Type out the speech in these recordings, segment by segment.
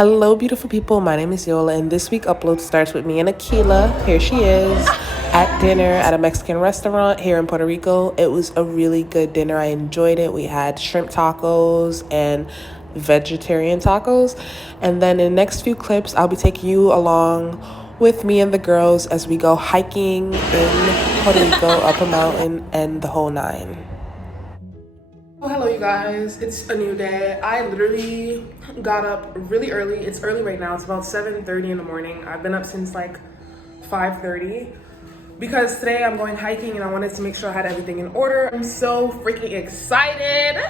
Hello, beautiful people. My name is Yola, and this week upload starts with me and Akila. Here she is at dinner at a Mexican restaurant here in Puerto Rico. It was a really good dinner. I enjoyed it. We had shrimp tacos and vegetarian tacos. And then in the next few clips, I'll be taking you along with me and the girls as we go hiking in Puerto Rico, up a mountain, and the whole nine. Oh, hello you guys, it's a new day. I literally got up really early. It's early right now. It's about 7:30 in the morning. I've been up since like 5:30 because today I'm going hiking and I wanted to make sure I had everything in order. I'm so freaking excited.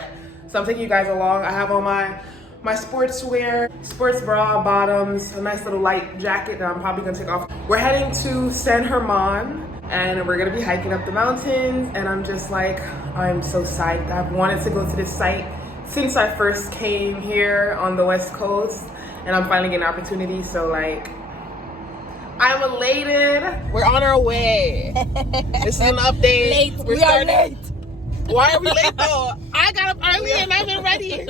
So I'm taking you guys along. I have on my sportswear, sports bra, bottoms, a nice little light jacket that I'm probably gonna take off. We're heading to San German and we're gonna be hiking up the mountains, and I'm just like, I'm so psyched. I've wanted to go to this site since I first came here on the West Coast, and I'm finally getting an opportunity, so like, I'm elated. We're on our way. This is an update. Late. We are late. Why are we late though? I got up early and I've been ready.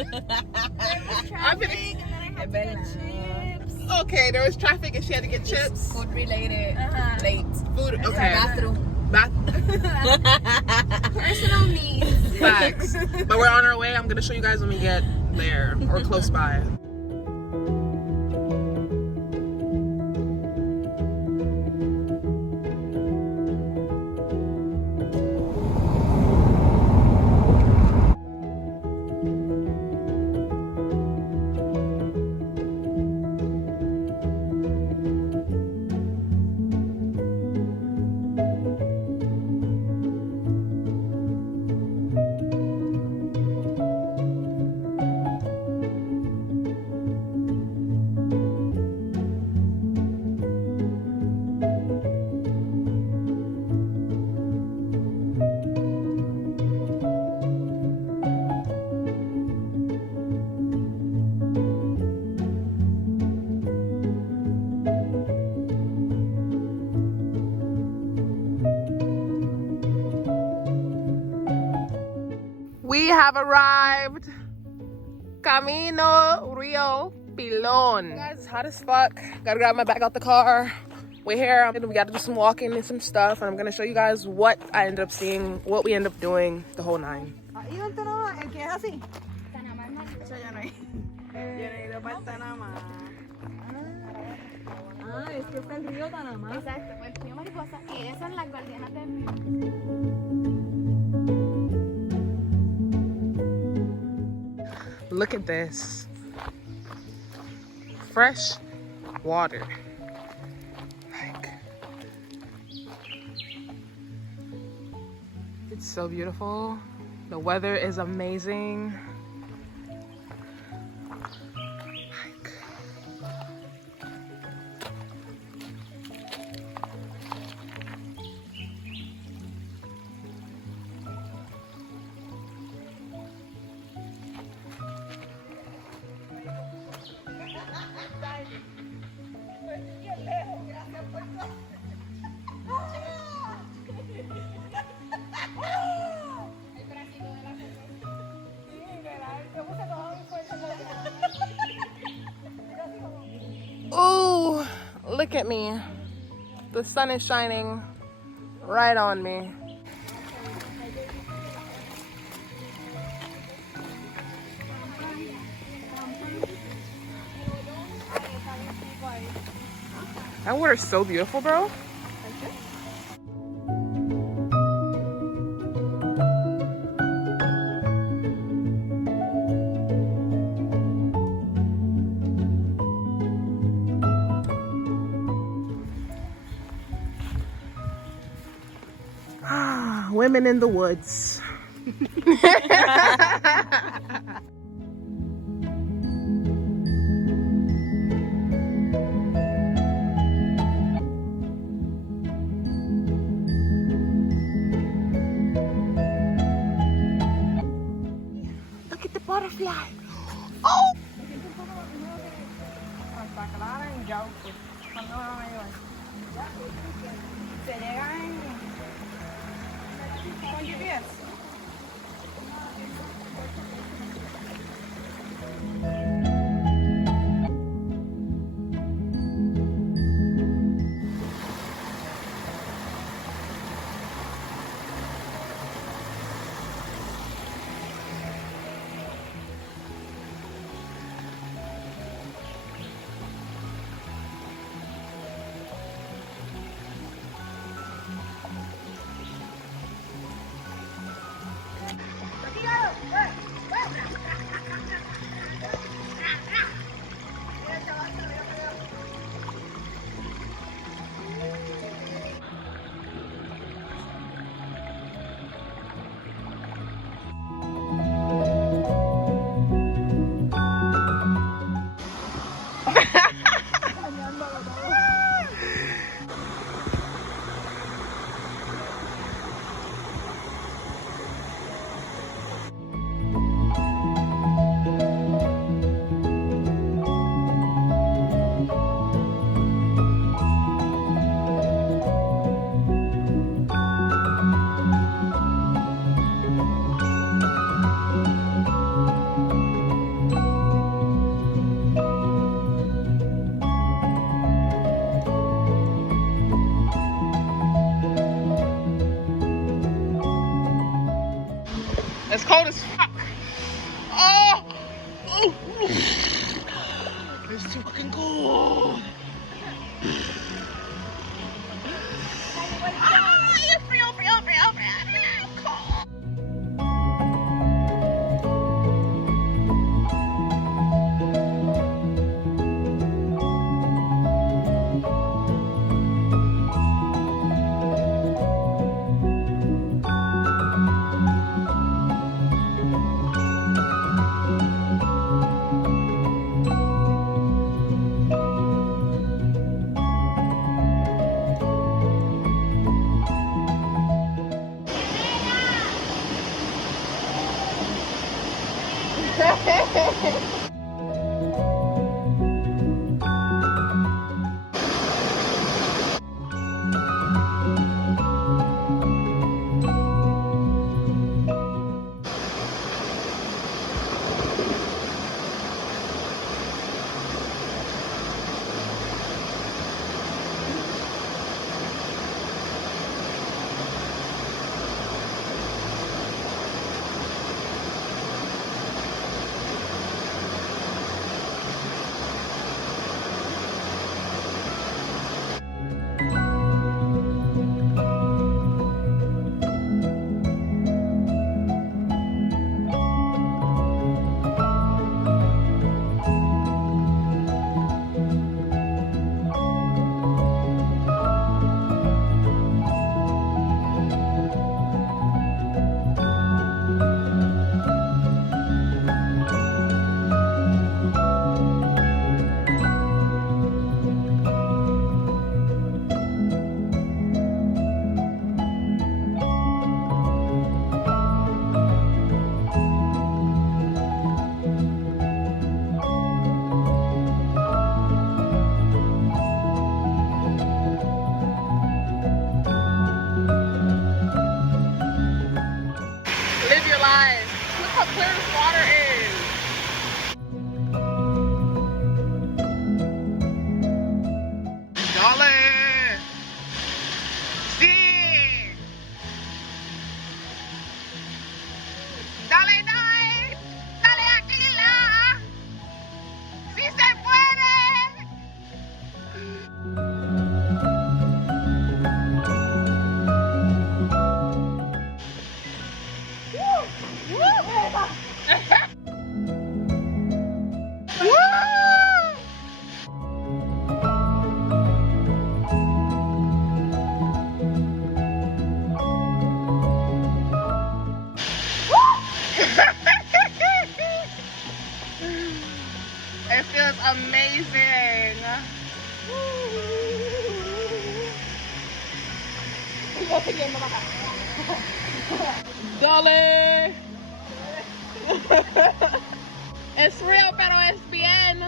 Okay, there was traffic and she had to get chips. Food related. Late. Food, okay. Personal needs. Facts. But we're on our way. I'm gonna show you guys when we get there or close by. We have arrived. Camino Rio Pilon. Guys, it's hot as fuck. Gotta grab my bag out the car. We're here. We gotta do some walking and some stuff, and I'm gonna show you guys what I end up seeing, what we end up doing, the whole nine. Es que está el río Panamá. Exacto, el río Mariposa. Y esas son las guardianas del río. Look at this. Fresh water. Like, it's so beautiful. The weather is amazing. Oh, look at me. The sun is shining right on me. That water is so beautiful, bro. Women in the woods. Look at the butterfly. Oh! It's cold as fuck. Oh! Oh! It's too fucking cold. Ah, you're free, cold. Live your life. Look how clear this water is. Dale. Sí. Dale, dale. Dale, Aquila. Sí se puede. It feels amazing. Dale. Es real, pero es bien.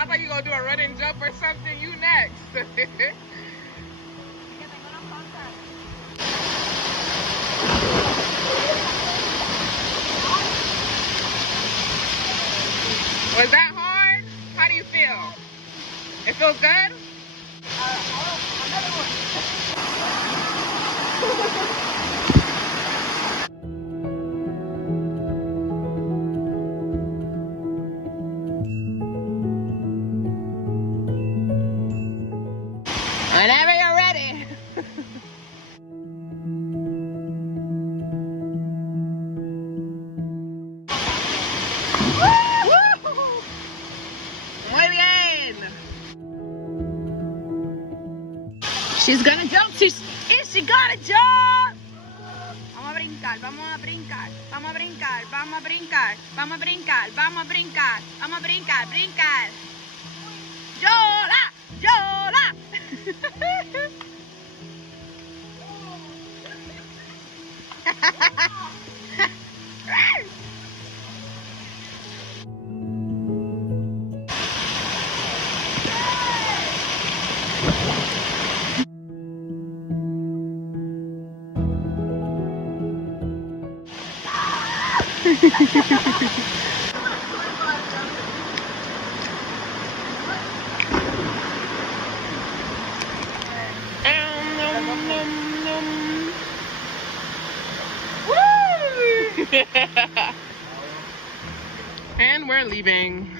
I thought you were gonna do a run and jump or something. You next. Was that hard? How do you feel? It feels good? Another one. Whenever you're ready. Woo! She's gonna jump. Is she gonna jump? Vamos a brincar, vamos a brincar, vamos a brincar, vamos a brincar, vamos a brincar, vamos a brincar, vamos a brincar, brincar. ¡Yola! ¡Yola! And we're leaving.